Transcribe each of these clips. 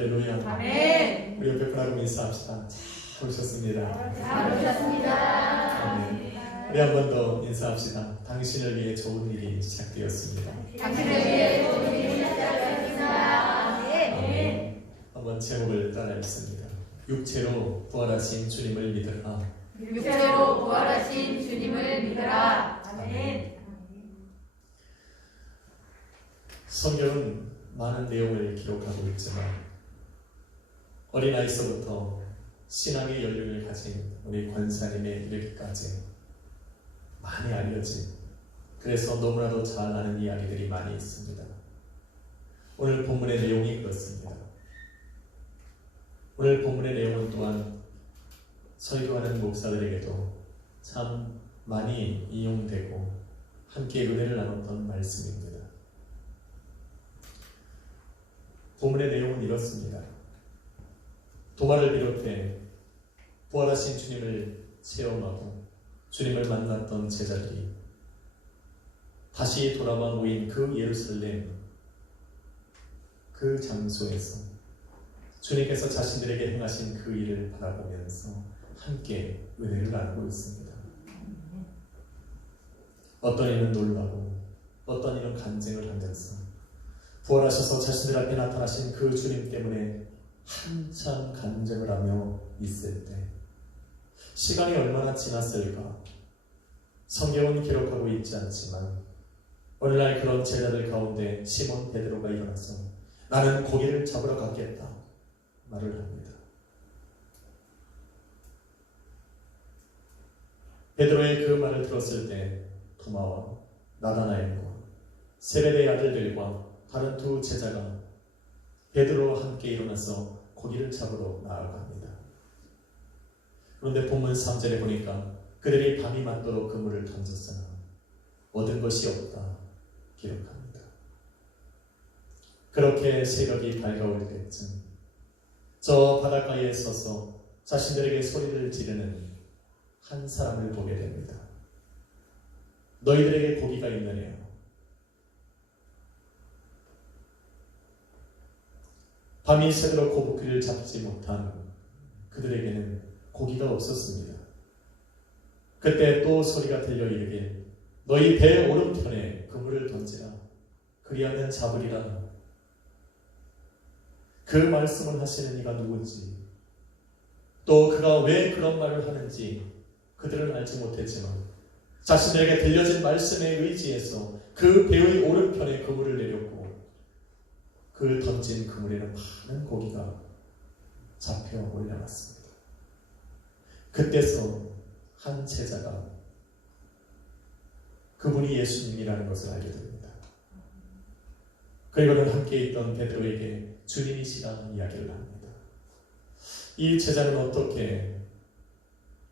할렐루야. 아멘. 우리 옆에 분하고 인사합시다. 잘 오셨습니다. 잘 오셨습니다. 아멘. 우리 한 번 더 인사합시다. 당신을 위해 좋은 일이 시작되었습니다. 당신을 위해 좋은 일이 시작되었습니다. 아멘. 한번 제목을 따라 읽습니다. 육체로 부활하신 주님을 믿으라. 육체로 부활하신 주님을 믿으라. 아멘. 성경은 많은 내용을 기록하고 있지만 어린아이서부터 신앙의 연륜을 가진 우리 권사님에 이르기까지 많이 알려진, 그래서 너무나도 잘 아는 이야기들이 많이 있습니다. 오늘 본문의 내용이 그렇습니다. 오늘 본문의 내용은 또한 설교하는 목사들에게도 참 많이 이용되고 함께 은혜를 나눴던 말씀입니다. 본문의 내용은 이렇습니다. 도마를 비롯해 부활하신 주님을 체험하고 주님을 만났던 제자들이 다시 돌아와 모인 그 예루살렘, 그 장소에서 주님께서 자신들에게 행하신 그 일을 바라보면서 함께 은혜를 나누고 있습니다. 어떤 이는 놀라고 어떤 이는 간증을 하면서 부활하셔서 자신들 앞에 나타나신 그 주님 때문에 한참 간증을 하며 있을 때 시간이 얼마나 지났을까? 성경은 기록하고 있지 않지만 오늘날 그런 제자들 가운데 시몬 베드로가 일어나서 나는 고기를 잡으러 갔겠다 말을 합니다. 베드로의 그 말을 들었을 때 도마와 나다나엘과 세베대의 아들들과 다른 두 제자가 베드로와 함께 일어나서 고기를 잡으러 나아갑니다. 그런데 본문 3절에 보니까 그들이 밤이 맞도록 그물을 던졌으나 얻은 것이 없다 기록합니다. 그렇게 새벽이 밝아올 때쯤 저 바닷가에 서서 자신들에게 소리를 지르는 한 사람을 보게 됩니다. 너희들에게 고기가 있느냐? 밤이 새도록 고기를 잡지 못한 그들에게는 고기가 없었습니다. 그때 또 소리가 들려 이르길 너희 배 오른편에 그물을 던지라 그리하면 잡으리라. 그 말씀을 하시는 이가 누군지 또 그가 왜 그런 말을 하는지 그들은 알지 못했지만 자신들에게 들려진 말씀에 의지해서 그 배의 오른편에 그물을 내렸고 그 던진 그물에는 많은 고기가 잡혀 올라갔습니다. 그때서 한 제자가 그분이 예수님이라는 것을 알게 됩니다. 그리고는 함께 있던 베드로에게 주님이시라는 이야기를 합니다. 이 제자는 어떻게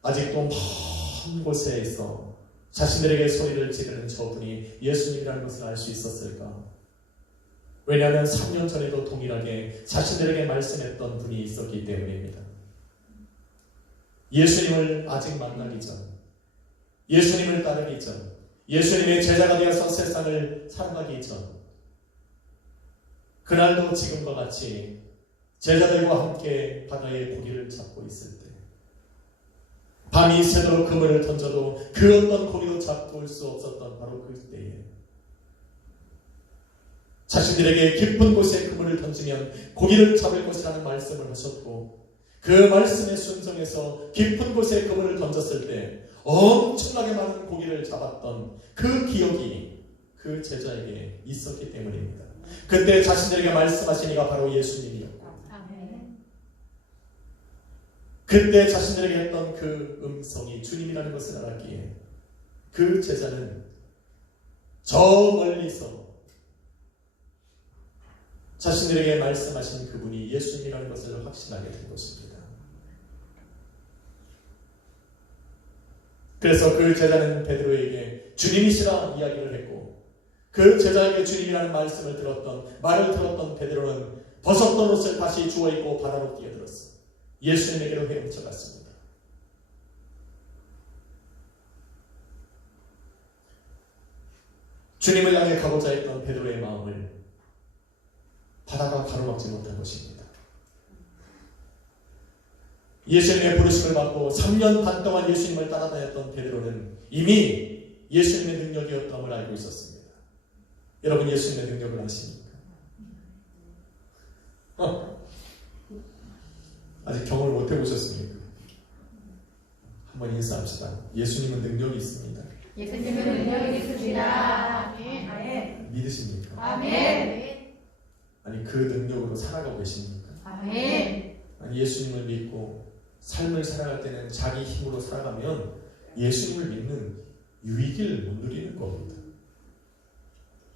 아직도 먼 곳에 있어 자신들에게 소리를 지르는 저분이 예수님이라는 것을 알 수 있었을까? 왜냐하면 3년 전에도 동일하게 자신들에게 말씀했던 분이 있었기 때문입니다. 예수님을 아직 만나기 전, 예수님을 따르기 전, 예수님의 제자가 되어서 세상을 살아가기 전, 그날도 지금과 같이 제자들과 함께 바다에 고기를 잡고 있을 때 밤이 새도록 그물을 던져도 그 어떤 고기도 잡고 올 수 없었던 바로 그때에 자신들에게 깊은 곳에 그물을 던지면 고기를 잡을 것이라는 말씀을 하셨고 그 말씀에 순종해서 깊은 곳에 그물을 던졌을 때 엄청나게 많은 고기를 잡았던 그 기억이 그 제자에게 있었기 때문입니다. 그때 자신들에게 말씀하신 이가 바로 예수님이었고 그때 자신들에게 했던 그 음성이 주님이라는 것을 알았기에 그 제자는 저 멀리서 자신들에게 말씀하신 그분이 예수님이라는 것을 확신하게 된 것입니다. 그래서 그 제자는 베드로에게 주님이시라 이야기를 했고 그 제자에게 주님이라는 말을 들었던 베드로는 벗었던 옷을 다시 주워 입고 바다로 뛰어들었어. 예수님에게로 헤엄쳐 갔습니다. 주님을 향해 가고자 했던 베드로의 마음을 바다가 가로막지 못한 것입니다. 예수님의 부르심을 받고 3년 반 동안 예수님을 따라다녔던 베드로는 이미 예수님의 능력이었다는 걸 알고 있었습니다. 여러분 예수님의 능력을 아십니까? 아직 경험을 못 해보셨습니까? 한번 인사합시다. 예수님은 능력이 있습니다. 예수님은 능력이 있습니다. 아멘. 믿으십니까? 아멘. 아니 그 능력으로 살아가고 계십니까? 아멘. 아니 예수님을 믿고 삶을 살아갈 때는 자기 힘으로 살아가면 예수님을 믿는 유익을 못 누리는 겁니다.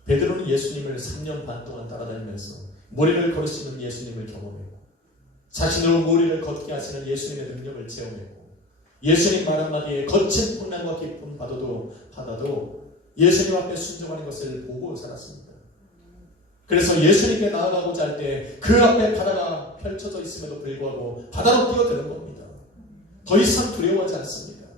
베드로는 예수님을 3년 반 동안 따라다니면서 모리를 걸으시는 예수님을 경험했고 자신으로 모리를 걷게 하시는 예수님의 능력을 체험했고 예수님 말 한마디에 거친 풍랑과 깊은 바다도 예수님 앞에 순종하는 것을 보고 살았습니다. 그래서 예수님께 나아가고자 할 때 그 앞에 바다가 펼쳐져 있음에도 불구하고 바다로 뛰어드는 겁니다. 더 이상 두려워하지 않습니다.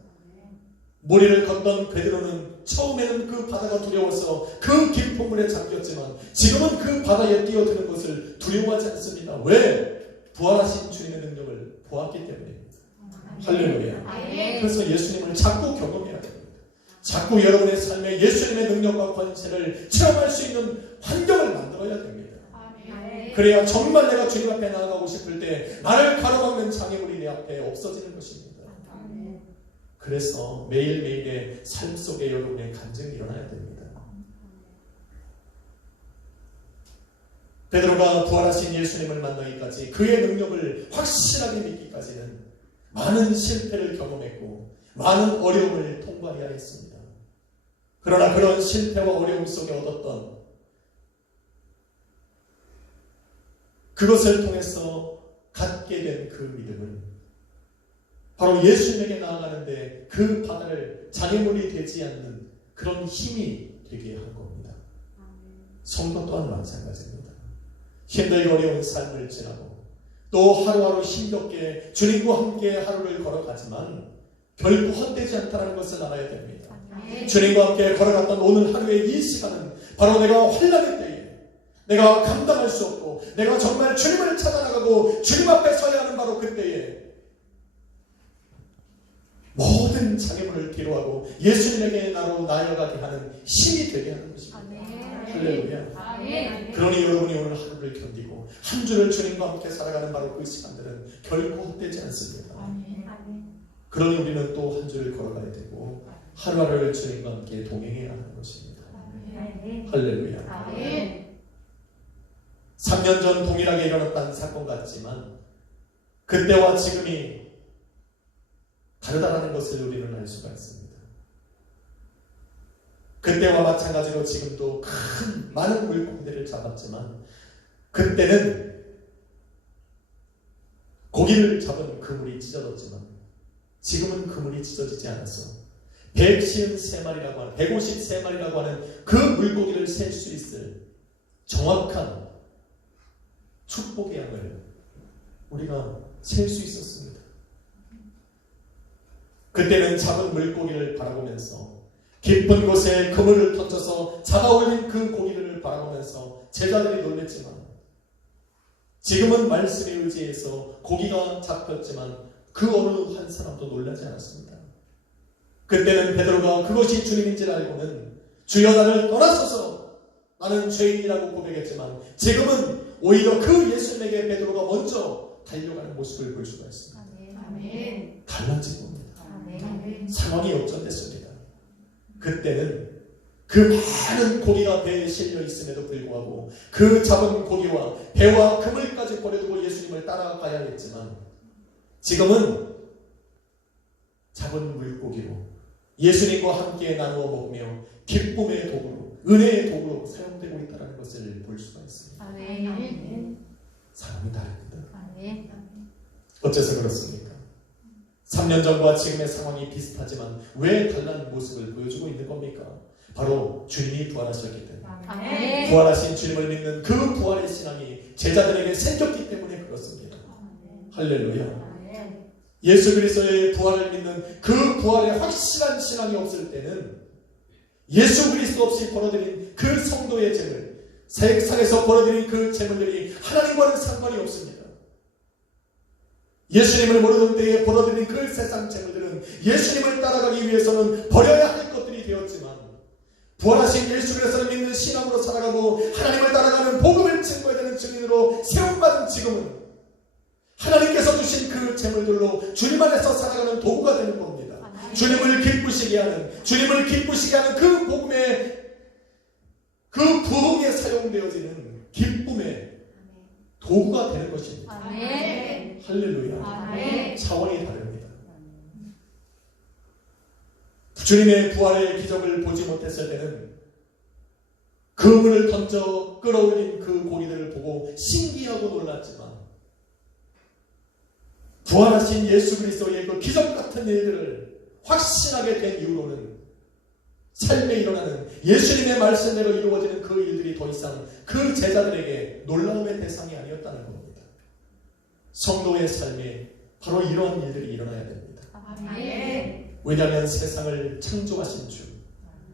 모리를 걷던 베드로는 처음에는 그 바다가 두려워서 그 깊은 물에 잠겼지만 지금은 그 바다에 뛰어드는 것을 두려워하지 않습니다. 왜? 부활하신 주님의 능력을 보았기 때문입니다. 할렐루야. 그래서 예수님을 자꾸 경험해야 됩니다. 자꾸 여러분의 삶에 예수님의 능력과 권세를 체험할 수 있는 환경을 만들어야 됩니다. 그래야 정말 내가 주님 앞에 나아가고 싶을 때 나를 가로막는 장애물이 내 앞에 없어지는 것입니다. 그래서 매일매일의 삶 속에 여러분의 간증이 일어나야 됩니다. 베드로가 부활하신 예수님을 만나기까지 그의 능력을 확실하게 믿기까지는 많은 실패를 경험했고 많은 어려움을 통과해야 했습니다. 그러나 그런 실패와 어려움 속에 얻었던 그것을 통해서 갖게 된 그 믿음은 바로 예수님에게 나아가는데 그 바다를 장애물이 되지 않는 그런 힘이 되게 한 겁니다. 성도 또한 마찬가지입니다. 힘들고 어려운 삶을 지나고 또 하루하루 힘겹게 주님과 함께 하루를 걸어가지만 결코 헛되지 않다는 것을 알아야 됩니다. 주님과 함께 걸어갔던 오늘 하루의 이 시간은 바로 내가 환난의 때에 내가 감당할 수 없고 내가 정말 주님을 찾아나가고 주님 앞에 서야 하는 바로 그때에 모든 장애물을 뒤로하고 예수님에게 나로 나아가게 하는 힘이 되게 하는 것입니다. 할렐루야. 그러니 여러분이 오늘 하루를 견디고 한 주를 주님과 함께 살아가는 바로 그 시간들은 결코 헛되지 않습니다. 그러니 우리는 또 한 주를 걸어가야 되고 하루하루를 주님과 함께 동행해야 하는 것입니다. 할렐루야. 3년 전 동일하게 일어났다는 사건 같지만 그때와 지금이 다르다는 것을 우리는 알 수가 있습니다. 그때와 마찬가지로 지금도 많은 물고기들을 잡았지만 그때는 고기를 잡은 그물이 찢어졌지만 지금은 그물이 찢어지지 않았어. 153마리라고 하는 153마리라고 하는 그 물고기를 셀 수 있을 정확한 축복의 양을 우리가 셀 수 있었습니다. 그때는 잡은 물고기를 바라보면서 깊은 곳에 그물을 던져서 잡아올린 그 고기를 바라보면서 제자들이 놀랬지만 지금은 말씀에 의지해서 고기가 잡혔지만 그 어느 한 사람도 놀라지 않았습니다. 그때는 베드로가 그것이 주님인지를 알고는 주여 나를 떠나소서 나는 죄인이라고 고백했지만 지금은 오히려 그 예수님에게 베드로가 먼저 달려가는 모습을 볼 수가 있습니다. 달라진 겁니다. 상황이 역전됐습니다. 그때는 그 많은 고기가 배에 실려 있음에도 불구하고 그 잡은 고기와 배와 그물까지 버려두고 예수님을 따라가야 했지만 지금은 잡은 물고기로 예수님과 함께 나누어 먹으며 기쁨의 도구로 은혜의 도구로 사용되고 있다는 것을 볼 수가 있습니다. 사람이 다릅니다. 어째서 그렇습니까? 3년 전과 지금의 상황이 비슷하지만 왜 달라진 모습을 보여주고 있는 겁니까? 바로 주님이 부활하셨기 때문에 부활하신 주님을 믿는 그 부활의 신앙이 제자들에게 생겼기 때문에 그렇습니다. 할렐루야. 예수 그리스도의 부활을 믿는 그 부활의 확실한 신앙이 없을 때는 예수 그리스도 없이 벌어들인 그 성도의 재물, 세상에서 벌어들인 그 재물들이 하나님과는 상관이 없습니다. 예수님을 모르는 때에 벌어들인 그 세상 재물들은 예수님을 따라가기 위해서는 버려야 할 것들이 되었지만, 부활하신 예수 그리스도를 믿는 신앙으로 살아가고 하나님을 따라가는 복음을 증거해야 되는 증인으로 세움받은 지금은 하나님께서 주신 그 재물들로 주님 안에서 살아가는 도구가 되는 겁니다. 주님을 기쁘시게 하는 그 복음의 그 부흥에 사용되어지는 기쁨의 도구가 되는 것입니다. 아멘. 할렐루야. 아멘. 차원이 다릅니다. 주님의 부활의 기적을 보지 못했을 때는 그물을 던져 끌어올린 그 고기들을 보고 신기하고 놀랐지만, 부활하신 예수 그리스도의 그 기적 같은 일들을 확신하게 된 이후로는 삶에 일어나는 예수님의 말씀대로 이루어지는 그 일들이 더 이상 그 제자들에게 놀라움의 대상이 아니었다는 겁니다. 성도의 삶에 바로 이러한 일들이 일어나야 됩니다. 아멘. 왜냐하면 세상을 창조하신 주,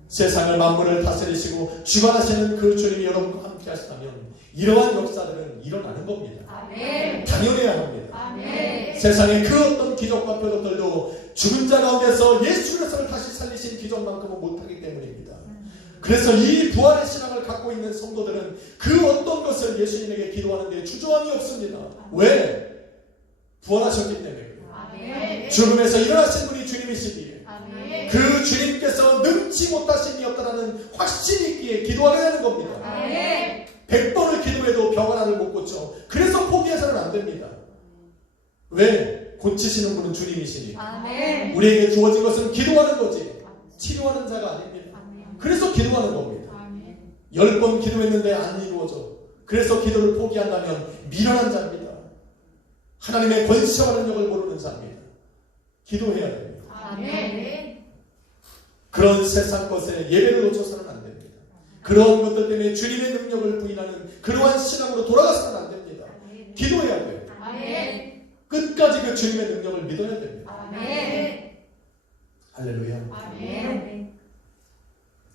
세상을 만물을 다스리시고 주관하시는 그 주님이 여러분과 함께 하시다면 이러한 역사들은 일어나는 겁니다. 아멘. 당연해야 합니다. 아멘. 세상의 그 어떤 기적과 표적들도 죽은 자 가운데서 예수 그리스도를 다시 살리신 기적만큼은 못하기 때문입니다. 그래서 이 부활의 신앙을 갖고 있는 성도들은 그 어떤 것을 예수님에게 기도하는데 주저함이 없습니다. 왜? 부활하셨기 때문에. 아멘. 죽음에서 일어나신 분이 주님이시기에, 아멘. 그 주님께서 능치 못하심이 없다라는 확신이 있기에 기도하게 되는 겁니다. 아멘. 100번을 기도해도 병 하나를 못 고쳐. 그래서 포기해서는 안 됩니다. 왜? 고치시는 분은 주님이시니. 아멘. 우리에게 주어진 것은 기도하는 거지 치료하는 자가 아닙니다. 아멘. 그래서 기도하는 겁니다. 아멘. 10번 기도했는데 안 이루어져. 그래서 기도를 포기한다면 미련한 자입니다. 하나님의 권세와 능력을 모르는 자입니다. 기도해야 됩니다. 아멘. 그런 세상 것에 예배를 놓쳐서는 안 됩니다. 그런 것들 때문에 주님의 능력을 부인하는 그러한 신앙으로 돌아가서는 안 됩니다. 기도해야 돼요. 아멘. 끝까지 그 주님의 능력을 믿어야 됩니다. 아멘. 할렐루야. 아멘.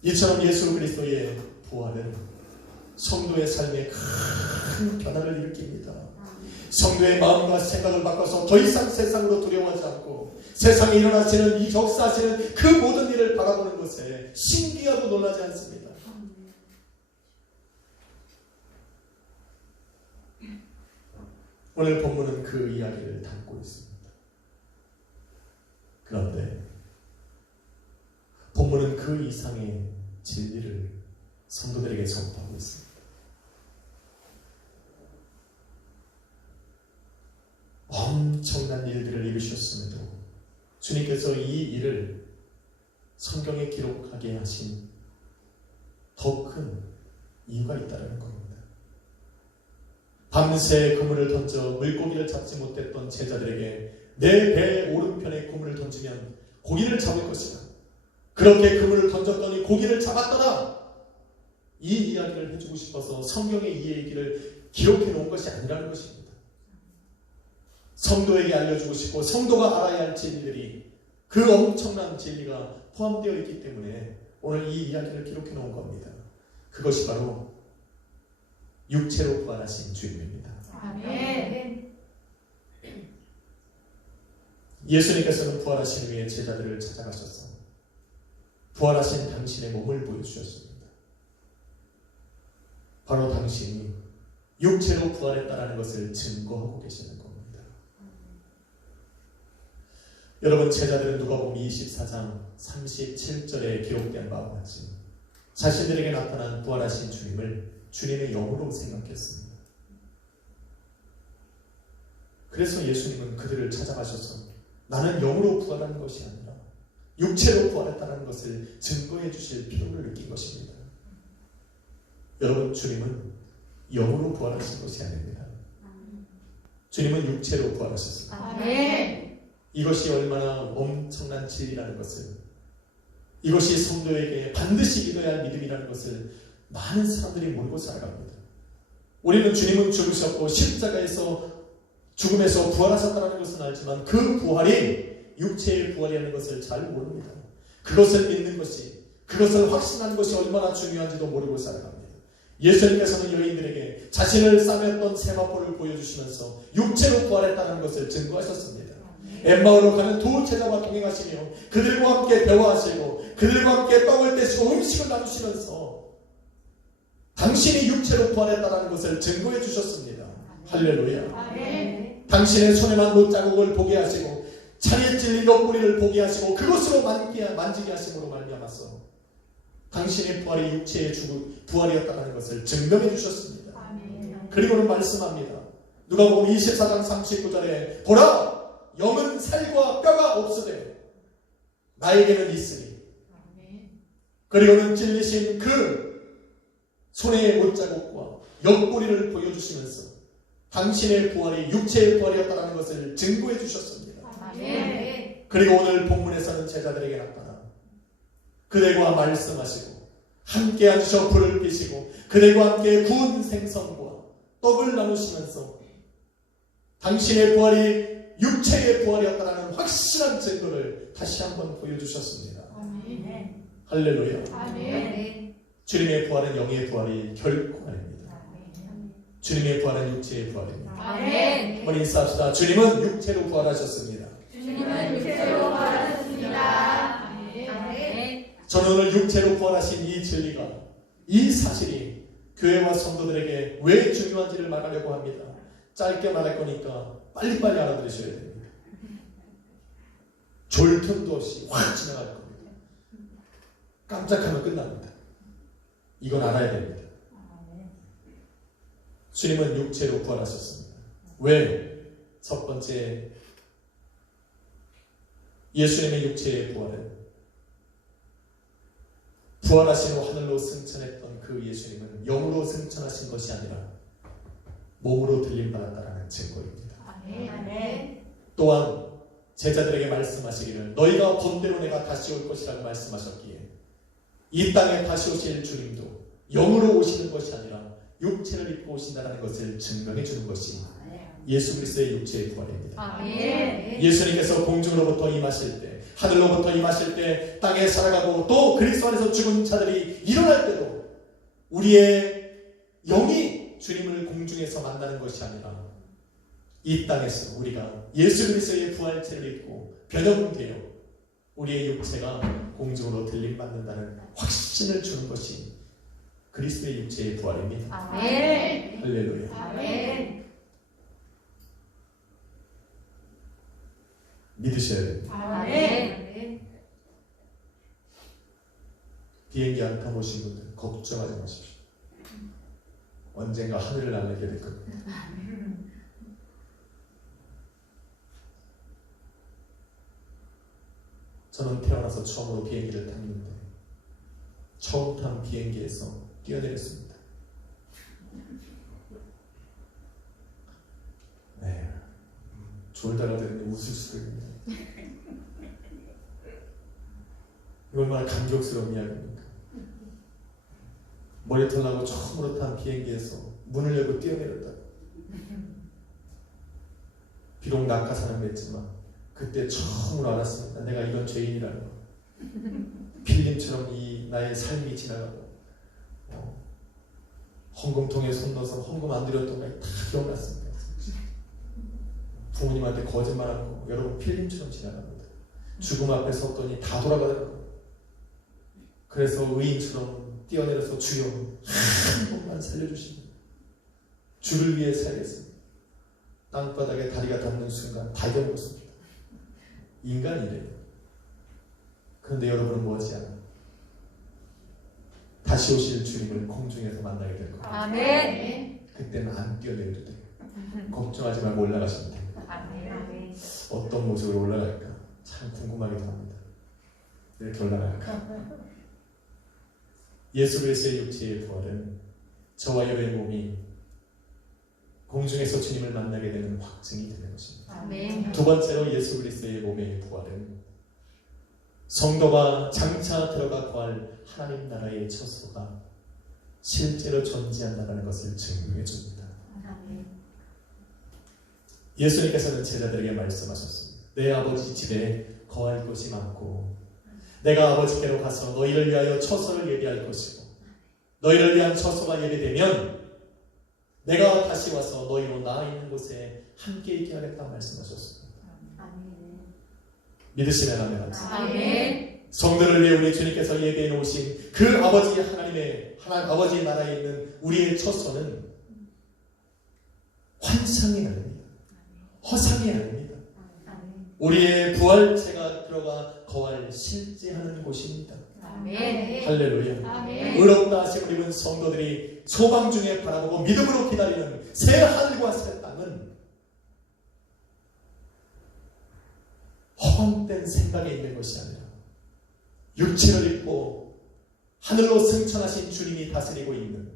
이처럼 예수 그리스도의 부활은 성도의 삶에 큰 변화를 일으킵니다. 성도의 마음과 생각을 바꿔서 더 이상 세상으로 두려워하지 않고 세상에 일어나시는 이 역사하시는 그 모든 일을 바라보는 것에 신기하고 놀라지 않습니다. 오늘 본문은 그 이야기를 담고 있습니다. 그런데 본문은 그 이상의 진리를 성도들에게 선포하고 있습니다. 엄청난 일들을 이루셨음에도 주님께서 이 일을 성경에 기록하게 하신 더 큰 이유가 있다는 겁니다. 밤새 그물을 던져 물고기를 잡지 못했던 제자들에게 내 배 오른편에 그물을 던지면 고기를 잡을 것이다. 그렇게 그물을 던졌더니 고기를 잡았더라. 이 이야기를 해주고 싶어서 성경의 이 얘기를 기록해 놓은 것이 아니라는 것입니다. 성도에게 알려주고 싶고 성도가 알아야 할 진리들이 그 엄청난 진리가 포함되어 있기 때문에 오늘 이 이야기를 기록해 놓은 겁니다. 그것이 바로 육체로 부활하신 주님입니다. 아멘. 예수님께서는 부활하신 후에 제자들을 찾아가셔서 부활하신 당신의 몸을 보여주셨습니다. 바로 당신이 육체로 부활했다는 것을 증거하고 계시는 겁니다. 여러분, 제자들은 누가복음 24장 37절에 기록된 바와 같이 자신들에게 나타난 부활하신 주님을 주님의 영으로 생각했습니다. 그래서 예수님은 그들을 찾아가셔서 나는 영으로 부활한 것이 아니라 육체로 부활했다는 것을 증거해 주실 필요를 느낀 것입니다. 여러분, 주님은 영으로 부활하신 것이 아닙니다. 주님은 육체로 부활하셨습니다. 아멘. 이것이 얼마나 엄청난 진리라는 것을, 이것이 성도에게 반드시 믿어야 할 믿음이라는 것을 많은 사람들이 모르고 살아갑니다. 우리는 주님은 죽으셨고 십자가에서 죽음에서 부활하셨다는 것은 알지만 그 부활이 육체의 부활이라는 것을 잘 모릅니다. 그것을 믿는 것이, 그것을 확신하는 것이 얼마나 중요한지도 모르고 살아갑니다. 예수님께서는 여인들에게 자신을 싸맸던 세마포를 보여주시면서 육체로 부활했다는 것을 증거하셨습니다. 엠마오로 가는 두 제자와 동행하시며 그들과 함께 대화하시고 그들과 함께 떡을 떼시고 음식을 나누시면서 당신이 육체로 부활했다는 것을 증거해 주셨습니다. 할렐루야. 아멘. 당신의 손에 난 못자국을 보게 하시고 차에 찔린 옆구리를 보게 하시고 그것으로 만지게 하심으로 말미암아서 당신의 부활이 육체의 부활이었다는 것을 증명해 주셨습니다. 아멘. 그리고는 말씀합니다. 누가복음 24장 39절에 보라 영은 살과 뼈가 없으되 나에게는 있으니 그리고는 찔리신 그 손의 못자국과 옆구리를 보여주시면서 당신의 부활이 육체의 부활이었다는 것을 증거해 주셨습니다. 아멘. 그리고 오늘 본문에서는 제자들에게 나타나 그들과 말씀하시고 함께 앉으셔 불을 삐시고 그들과 함께 구운 생선과 떡을 나누시면서 당신의 부활이 육체의 부활이었다는 확실한 증거를 다시 한번 보여주셨습니다. 아멘. 할렐루야. 아멘. 주님의 부활은 영의 부활이 결코 아닙니다. 주님의 부활은 육체의 부활입니다. 아멘. 한번 인사합시다. 주님은 육체로 부활하셨습니다. 주님은 육체로 부활하셨습니다. 아멘. 저는 오늘 육체로 부활하신 이 진리가, 이 사실이 교회와 성도들에게 왜 중요한지를 말하려고 합니다. 짧게 말할 거니까 빨리빨리 알아들으셔야 됩니다. 졸 틈도 없이 확 지나갈 겁니다. 깜짝하면 끝납니다. 이건 알아야 됩니다. 주님은 육체로 부활하셨습니다. 왜? 첫 번째, 예수님의 육체의 부활은 부활하신 후 하늘로 승천했던 그 예수님은 영으로 승천하신 것이 아니라 몸으로 들림받았다는 증거입니다. 아멘. 또한 제자들에게 말씀하시기를 너희가 본대로 내가 다시 올 것이라고 말씀하셨기에 이 땅에 다시 오실 주님도 영으로 오시는 것이 아니라 육체를 입고 오신다는 것을 증명해 주는 것이 예수 그리스도의 육체의 부활입니다. 아멘. 예수님께서 공중으로부터 임하실 때, 하늘로부터 임하실 때 땅에 살아가고 또 그리스도 안에서 죽은 자들이 일어날 때도 우리의 영이 주님을 공중에서 만나는 것이 아니라 이 땅에서 우리가 예수 그리스도의 부활체를 입고 변형되어 우리의 육체가 공중으로 들림받는다는 확신을 주는 것이 그리스도의 육체의 부활입니다. 아멘. 할렐루야. 아멘. 믿으셔야 됩니다. 아멘. 비행기 안 타보신 분들 걱정하지 마십시오. 언젠가 하늘을 날게 될 겁니다. 저는 태어나서 처음으로 비행기를 탔는데 처음 탄 비행기에서 뛰어내렸습니다. 네, 졸다가 되는데 웃을 수도 있네요. 이거 얼마나 감격스러운 이야기입니까? 머리털 나고 처음으로 탄 비행기에서 문을 열고 뛰어내렸다. 비록 낙하산은 맺지만 그때 처음으로 알았습니다. 내가 이건 죄인이라는 거. 필름처럼 이 나의 삶이 지나가고 헌금통에 손 넣어서 헌금 안 드렸던 거 다 기억났습니다. 부모님한테 거짓말하는 거 여러분 필름처럼 지나갑니다. 죽음 앞에 섰더니 다 돌아가더라고요. 그래서 의인처럼 뛰어내려서 주여 한 번만 살려주십니다. 주를 위해 살겠습니다. 땅바닥에 다리가 닿는 순간 다 잊어먹었습니다. 인간이래요. 그런데 여러분은 머지않아 다시 오실 주님을 공중에서 만나게 될 겁니다. 아멘. 그때는 안 뛰어내려도 돼요. 걱정하지 말고 올라가시면 돼요. 아멘. 어떤 모습으로 올라갈까 참 궁금하기도 합니다. 이렇게 올라갈까? 예수 그리스도의 육체의 부활은 저와 여러분의 몸이 공중에서 주님을 만나게 되는 확증이 되는 것입니다. 아멘. 두 번째로 예수 그리스도의 몸의 부활은 성도가 장차 들어가 거할 하나님 나라의 처소가 실제로 존재한다는 것을 증명해 줍니다. 아멘. 예수님께서는 제자들에게 말씀하셨습니다. 내 아버지 집에 거할 곳이 많고 내가 아버지께로 가서 너희를 위하여 처소를 예비할 것이고 너희를 위한 처소가 예비되면 내가 다시 와서 너희로 나아 있는 곳에 함께 있게 하겠다고 말씀하셨습니다. 믿으시면 아멘. 아멘. 성도를 위해 우리 주님께서 예비해 놓으신 그 아버지 하나님의 아버지 나라에 있는 우리의 처소는 환상이 아닙니다. 허상이 아닙니다. 우리의 부활체가 들어가 거할 실제하는 곳입니다. 아멘. 할렐루야. 아멘. 의롭다 하심을 입은 성도들이 소망 중에 바라보고 믿음으로 기다리는 새 하늘과 새 땅은 허황된 생각에 있는 것이 아니라 육체를 입고 하늘로 승천하신 주님이 다스리고 있는,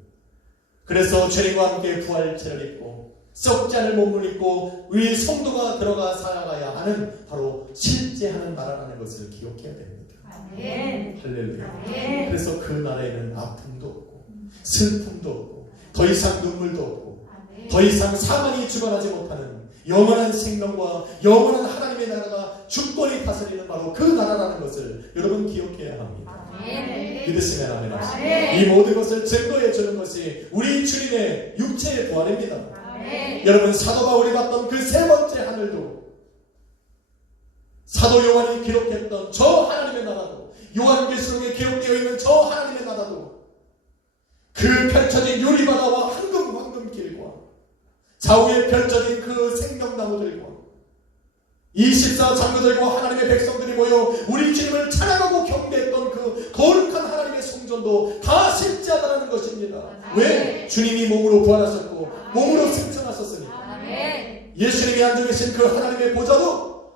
그래서 주님과 함께 부활체를 입고 썩지 않을 몸을 입고 우리 성도가 들어가 살아가야 하는 바로 실제하는 나라라는 것을 기억해야 됩니다. 아멘. 할렐루야. 아멘. 그래서 그 나라에는 아픔도 없고 슬픔도 없고 더 이상 눈물도 없고 아멘. 더 이상 사망이 주관하지 못하는 영원한 생명과 영원한 하나님의 나라가 주권이 다스리는 바로 그 나라라는 것을 여러분 기억해야 합니다. 아멘. 믿으시면 아멘. 아멘. 이 모든 것을 증거해 주는 것이 우리 주님의 육체의 부활입니다. 아멘. 여러분, 사도 바울이 봤던 그 세 번째 하늘도, 사도 요한이 기록했던 저 하나님의 나라도, 요한계시록에 기록되어 있는 저 하나님의 나라도, 그 펼쳐진 유리바다와 황금길과 좌우에 펼쳐진 그 생명나무들과 24장로들과 하나님의 백성들이 모여 우리 주님을 찬양하고 경배했던 그 거룩한 하나님의 성전도 다 실제하다는 것입니다. 왜? 주님이 몸으로 부활하셨고 몸으로 승천하셨으니까. 예수님이 앉아 계신 그 하나님의 보좌도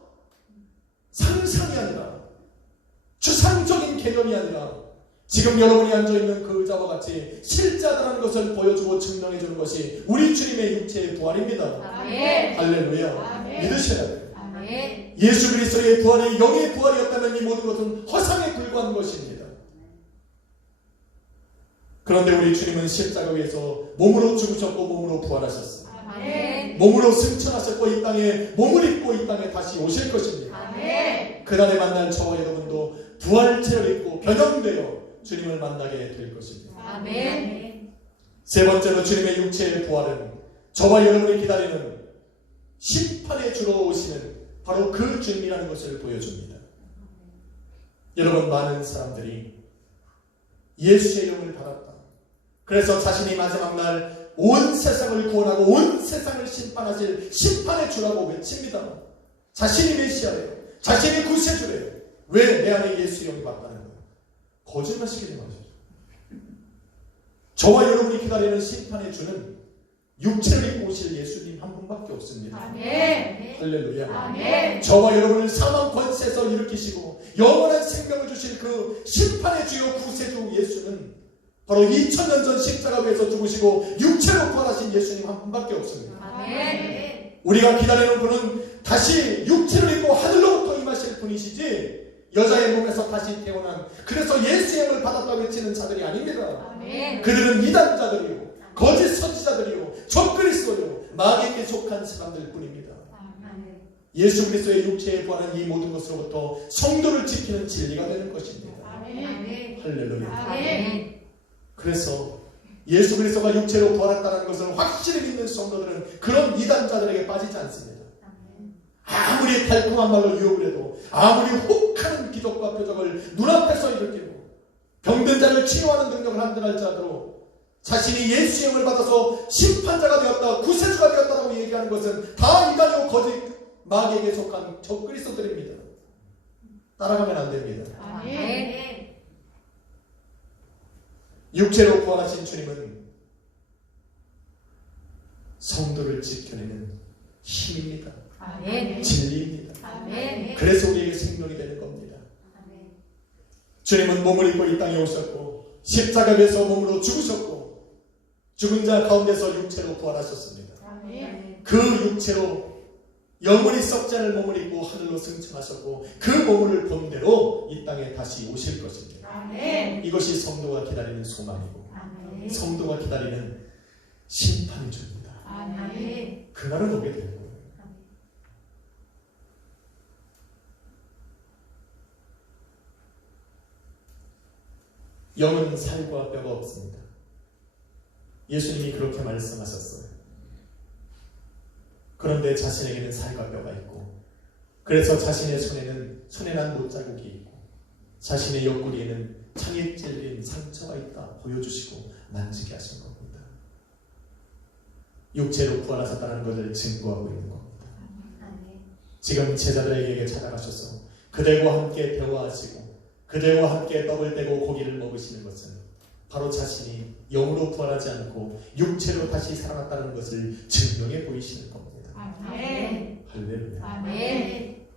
상상이 아니라, 추상적인 개념이 아니라 지금 여러분이 앉아있는 그 의자와 같이 실제하다는 것을 보여주고 증명해주는 것이 우리 주님의 육체의 부활입니다. 아멘. 할렐루야. 아멘. 믿으셔야 돼요. 아멘. 예수 그리스도의 부활이 영의 부활이었다면 이 모든 것은 허상에 불과한 것입니다. 그런데 우리 주님은 십자가 위에서 몸으로 죽으셨고 몸으로 부활하셨습니다. 아멘. 몸으로 승천하셨고 이 땅에 몸을 입고 이 땅에 다시 오실 것입니다. 아멘. 그날에 만날 저와 여러분도 부활체를 입고 변형되어 주님을 만나게 될 것입니다. 아멘. 세 번째로 주님의 육체의 부활은 저와 여러분이 기다리는 심판의 주로 오시는 바로 그 주님이라는 것을 보여줍니다. 여러분, 많은 사람들이 예수의 영을 받았다, 그래서 자신이 마지막 날 온 세상을 구원하고 온 세상을 심판하실 심판의 주라고 외칩니다. 자신이 메시아예요. 자신이 구세주래요. 왜? 내 안에 예수의 영이 받다는 거예요. 거짓말시키지 마십시오. 저와 여러분이 기다리는 심판의 주는 육체를 입고 오실 예수님 한 분밖에 없습니다. 아멘. 할렐루야. 아멘. 저와 여러분을 사망 권세에서 일으키시고 영원한 생명을 주실 그 심판의 주요 구세주 예수는 바로 2000년 전 십자가에서 죽으시고 육체로 부활하신 예수님 한 분밖에 없습니다. 아멘. 우리가 기다리는 분은 다시 육체를 입고 하늘로부터 임하실 분이시지 여자의 몸에서 다시 태어난, 그래서 예수의 영을 받았다고 외치는 자들이 아닙니다. 아멘. 그들은 이단자들이요, 거짓 선지자들이요, 적그리스도요, 마귀에게 속한 사람들 뿐입니다. 아멘. 예수 그리스도의 육체에 부활한 이 모든 것으로부터 성도를 지키는 진리가 되는 것입니다. 아멘. 할렐루야. 아멘. 그래서 예수 그리스도가 육체로 부활했다는 것을 확실히 믿는 성도들은 그런 이단자들에게 빠지지 않습니다. 아무리 달콤한 말로 유혹을 해도, 아무리 혹하는 기적과 표적을 눈앞에서 일으키고 병든 자를 치유하는 능력을 한들할 자도 자신이 예수의 영을 받아서 심판자가 되었다, 구세주가 되었다라고 얘기하는 것은 다 이단이고 거짓 마귀에게 속한 적그리스도들입니다. 따라가면 안 됩니다. 아멘. 육체로 부활하신 주님은 성도를 지켜내는 힘입니다. 아멘. 진리입니다. 아멘. 그래서 우리에게 생명이 되는 겁니다. 주님은 몸을 입고 이 땅에 오셨고 십자가에서 몸으로 죽으셨고 죽은 자 가운데서 육체로 부활하셨습니다. 아멘. 그 육체로 영원히 썩지 않을 몸을 입고 하늘로 승천하셨고 그 몸을 본대로 이 땅에 다시 오실 것입니다. 아멘. 이것이 성도가 기다리는 소망이고 아멘. 성도가 기다리는 심판의 주입니다. 아멘. 그날은 오게 될 거예요. 영은 살과 뼈가 없습니다. 예수님이 그렇게 말씀하셨어요. 그런데 자신에게는 살과 뼈가 있고, 그래서 자신의 손에 난 못자국이 있고, 자신의 옆구리에는 창에 찔린 상처가 있다 보여주시고 만지게 하신 겁니다. 육체로 부활하셨다는 것을 증거하고 있는 겁니다. 지금 제자들에게 찾아가셔서 그들과 함께 대화하시고 그들과 함께 떡을 떼고 고기를 먹으시는 것은 바로 자신이 영으로 부활하지 않고 육체로 다시 살아났다는 것을 증명해 보이시는 겁니다. 아멘. 할렐루야. 아멘.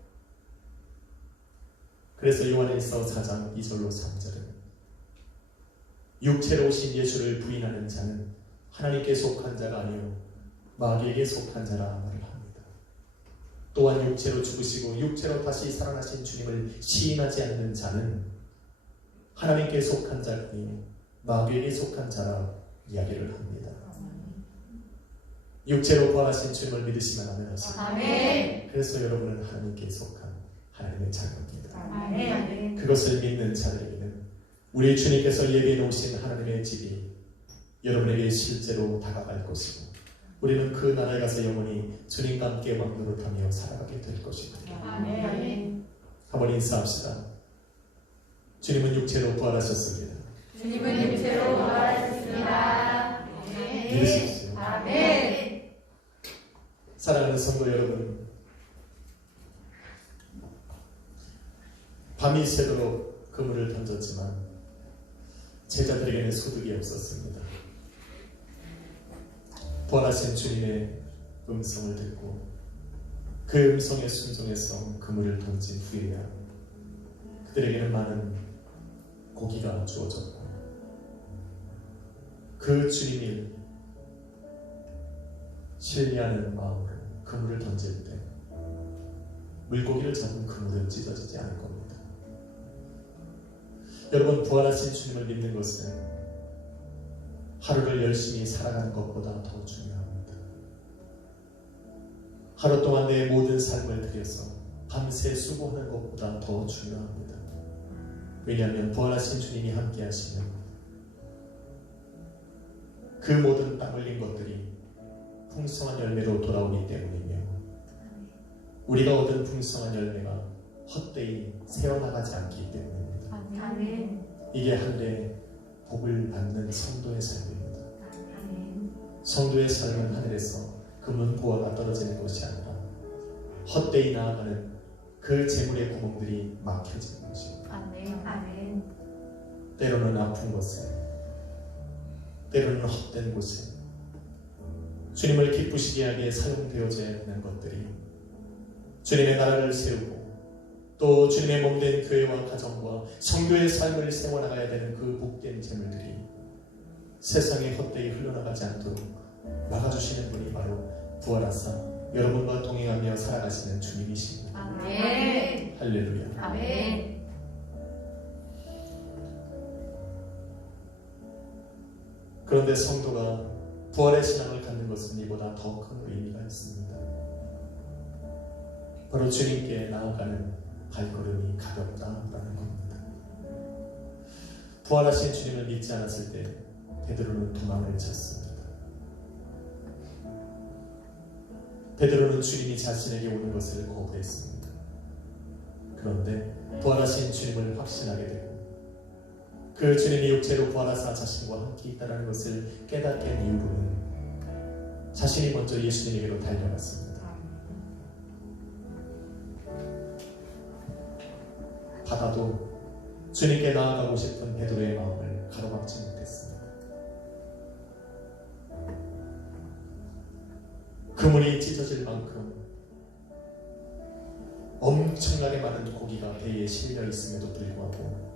그래서 요한일서 4장 2절로 3절은 육체로 오신 예수를 부인하는 자는 하나님께 속한 자가 아니요 마귀에게 속한 자라 말을 합니다. 또한 육체로 죽으시고 육체로 다시 살아나신 주님을 시인하지 않는 자는 하나님께 속한 자가 아니요 마귀에게 속한 자라 이야기를 합니다. 육체로 부활하신 주님을 믿으시면 아멘 하시고, 아멘. 그래서 여러분은 하나님께 속한 하나님의 자녀입니다. 아멘. 그것을 믿는 자들에게는 우리 주님께서 예비해 놓으신 하나님의 집이 여러분에게 실제로 다가갈 것이고, 우리는 그 나라에 가서 영원히 주님과 함께 왕노릇하며 살아가게 될 것입니다. 아멘. 한번 인사합시다. 주님은 육체로 부활하셨습니다. 주님은 육체로 부활하셨습니다. 믿으십시오. 아멘. 사랑하는 성도 여러분, 밤이 새도록 그물을 던졌지만 제자들에게는 소득이 없었습니다. 부활하신 주님의 음성을 듣고 그 음성에 순종해서 그물을 던진 후에야 그들에게는 많은 고기가 주어졌고, 그 주님이 신뢰하는 마음으로 그물을 던질 때 물고기를 잡은 그물은 찢어지지 않을 겁니다. 여러분, 부활하신 주님을 믿는 것은 하루를 열심히 살아가는 것보다 더 중요합니다. 하루 동안 내 모든 삶을 들여서 밤새 수고하는 것보다 더 중요합니다. 왜냐하면 부활하신 주님이 함께 하시면 그 모든 땀 흘린 것들이 풍성한 열매로 돌아오기 때문이며, 우리가 얻은 풍성한 열매가 헛되이 새어나가지 않기 때문입니다. 아멘. 이게 하늘의 복을 받는 성도의 삶입니다. 아멘. 성도의 삶은 하늘에서 금은보화가 떨어지는 것이 아니라 헛되이 나아가는 그 재물의 구멍들이 막혀지는 것입니다. 아멘. 아멘. 때로는 아픈 곳에, 때로는 헛된 곳에 주님을 기쁘시게 하기에 사용되어져야 하는 것들이 주님의 나라를 세우고 또 주님의 몸된 교회와 가정과 성도의 삶을 세워나가야 되는 그 복된 재물들이 세상에 헛되이 흘러나가지 않도록 막아주시는 분이 바로 부활하사 여러분과 동행하며 살아가시는 주님이십니다. 아멘. 할렐루야. 아멘. 그런데 성도가 부활의 신앙을 갖는 것은 이보다 더 큰 의미가 있습니다. 바로 주님께 나아가는 발걸음이 가볍다라는 겁니다. 부활하신 주님을 믿지 않았을 때 베드로는 도망을 쳤습니다. 베드로는 주님이 자신에게 오는 것을 거부했습니다. 그런데 부활하신 주님을 확신하게 되고 그 주님이 육체로 부활하사 자신과 함께 있다는 것을 깨닫게 된 이후로는 자신이 먼저 예수님에게로 달려갔습니다. 바다도 주님께 나아가고 싶은 베드로의 마음을 가로막지 못했습니다. 그물이 찢어질 만큼 엄청나게 많은 고기가 배에 실려 있음에도 불구하고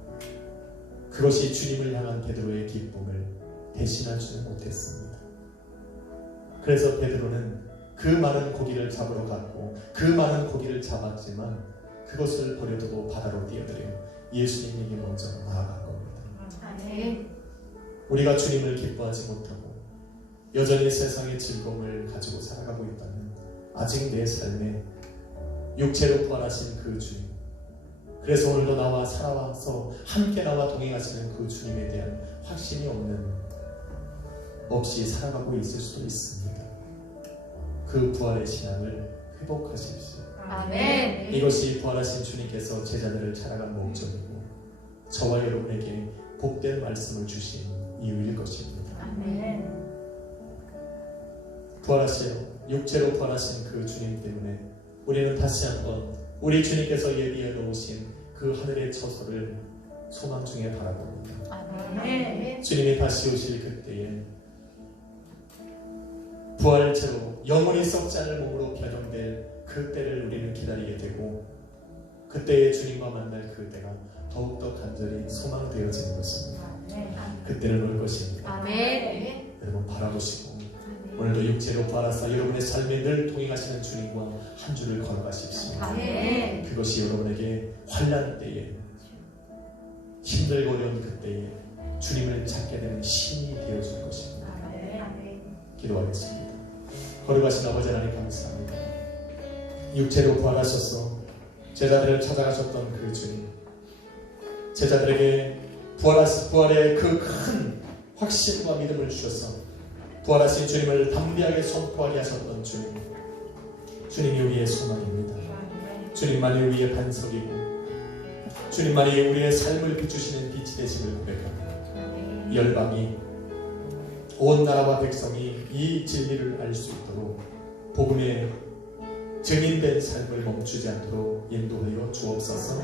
그것이 주님을 향한 베드로의 기쁨을 대신하지는 못했습니다. 그래서 베드로는 그 많은 고기를 잡으러 갔고 그 많은 고기를 잡았지만 그것을 버려두고 바다로 뛰어들어 예수님에게 먼저 나아간 겁니다. 아멘. 우리가 주님을 기뻐하지 못하고 여전히 세상의 즐거움을 가지고 살아가고 있다면 아직 내 삶에 육체로 부활하신 그 주님, 그래서 오늘도 나와 살아와서 함께 나와 동행하시는 그 주님에 대한 확신이 없는 없이 살아가고 있을 수도 있습니다. 그 부활의 신앙을 회복하십시오. 아멘. 이것이 부활하신 주님께서 제자들을 찾아간 목적이고 저와 여러분에게 복된 말씀을 주신 이유일 것입니다. 아멘. 부활하신 육체로 부활하신 그 주님 때문에 우리는 다시 한번 우리 주님께서 예비해 놓으신 그 하늘의 처소를 소망 중에 바라봅니다. 아멘. 주님이 다시 오실 그때에 부활체로 영원히 썩지 않을 몸으로 변형될 그때를 우리는 기다리게 되고 그때의 주님과 만날 그때가 더욱더 간절히 소망되어지는 것입니다. 그때를 올 것입니다. 아멘. 여러분 바라보시고 오늘도 육체로 부활하사 여러분의 삶에 늘 동행하시는 주님과 한 주를 걸어가십시오. 아멘. 그것이 여러분에게 환난 때에 힘들고 어려운 그때에 주님을 찾게 되는 힘이 되어줄 것입니다. 아멘. 기도하겠습니다. 거룩하신 아버지 하나님 감사합니다. 육체로 부활하셔서 제자들을 찾아가셨던 그 주님, 제자들에게 부활의 그 큰 확신과 믿음을 주셔서 부활하신 주님을 담대하게 선포하게 하셨던 주님, 주님이 우리의 소망입니다. 주님만이 우리의 반석이고 주님만이 우리의 삶을 비추시는 빛이 되심을 고백합니다. 열방이 온 나라와 백성이 이 진리를 알 수 있도록 복음의 증인된 삶을 멈추지 않도록 인도하여 주옵소서.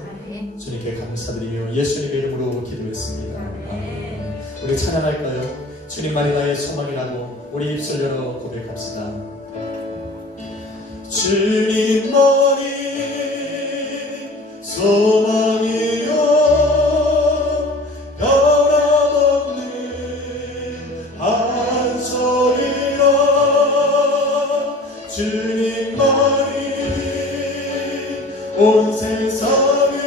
주님께 감사드리며 예수님의 이름으로 기도했습니다. 아멘. 우리 찬양할까요? 주님만이 나의 소망이라고 우리 입술 열어 고백합시다. 주님만이 소망이요 변함없는 안소리여 주님만이 온 세상을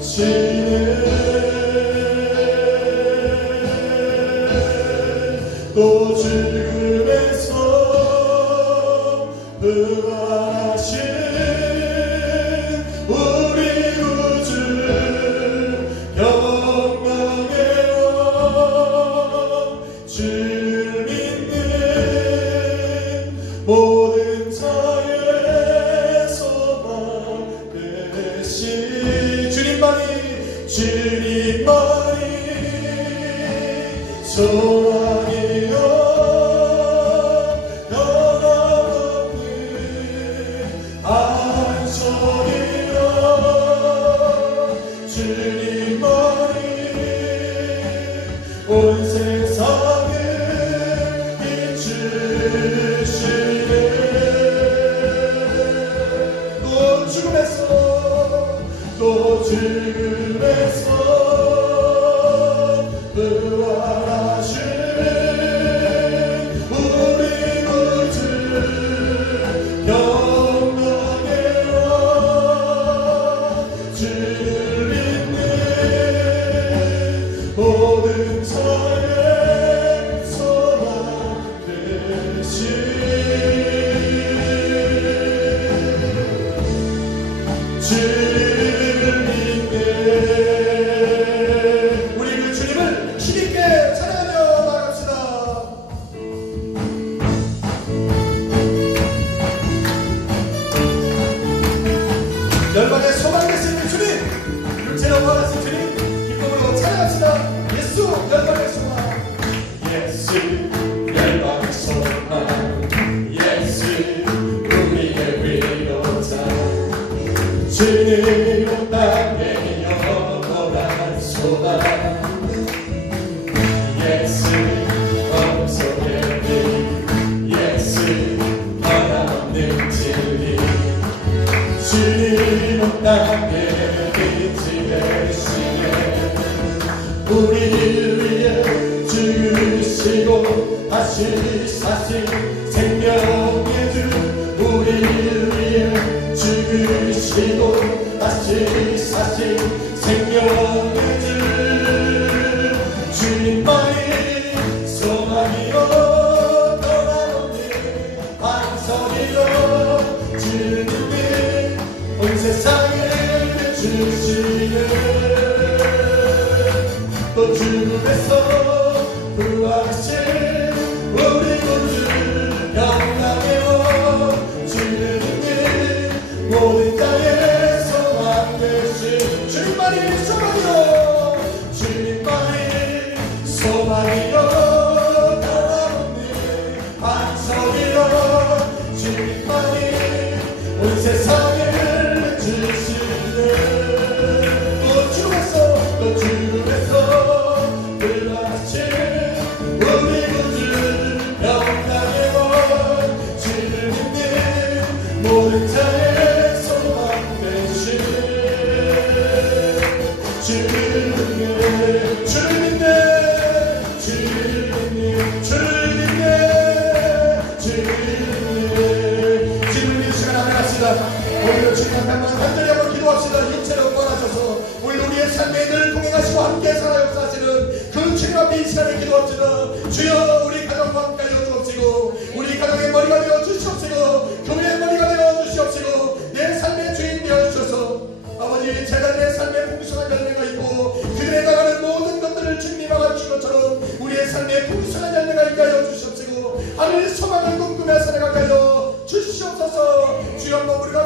비추시는 또 죽음에서 부활하신 우리 구주 영광해요. 주를 믿는 모든 자의 소망 되시 주님만이 소망이요 변함없는 안소리여 주님만이 온 세상을 비추시네 또 죽음에서 부활하신 우리 구주 영광해요. 주를 믿는 모든 자의 소망 되시 우리 그 주님을 힘있게 찬양하며 나갑시다. 열방의 소망 되신 그 주님, 육체로 부활하신 주님 기쁨으로 찬양합시다. 예수 열방의 소망, 예수 열방의 소망, 예수 우리의 위로자 주님 땅에 영원한 소망 예수 엄속의 빛 예수 변함없는 진리 주님 땅에 빛이 되시네 우리를 위해 죽으시고 다시 사신 생명의 주 우리를 위해 죽으시고 다시 사신 생명의 주 주님만이 소망이요 변함없는 반석이요 주님이 온 세상을 비추시네 또 죽음에서 주옵시다. 오늘도 주님 앞에 한번 간절히 한번 기도합시다. 육체로 떠나셔서 오늘 우리의 삶에 늘 동행하시고 함께 살아 역사하시는 그 주님 앞에 이 시간에 기도합시다. 주여 우리 가정과 함께 하여 주옵시고 우리 가정의 머리가 되어 주시옵시고 교회의 머리가 되어 주시옵시고 내 삶의 주인 되어 주셔서 아버지 제가 내 삶에 풍성한 열매가 있고 그들에 나가는 모든 것들을 주님이 막아주신 것처럼 우리의 삶에 풍성한 열매가 있게 하여 주시옵시고 하늘 소망을 꿈꾸며 살아가게 하여 주시옵소서. 주여 한번 우리가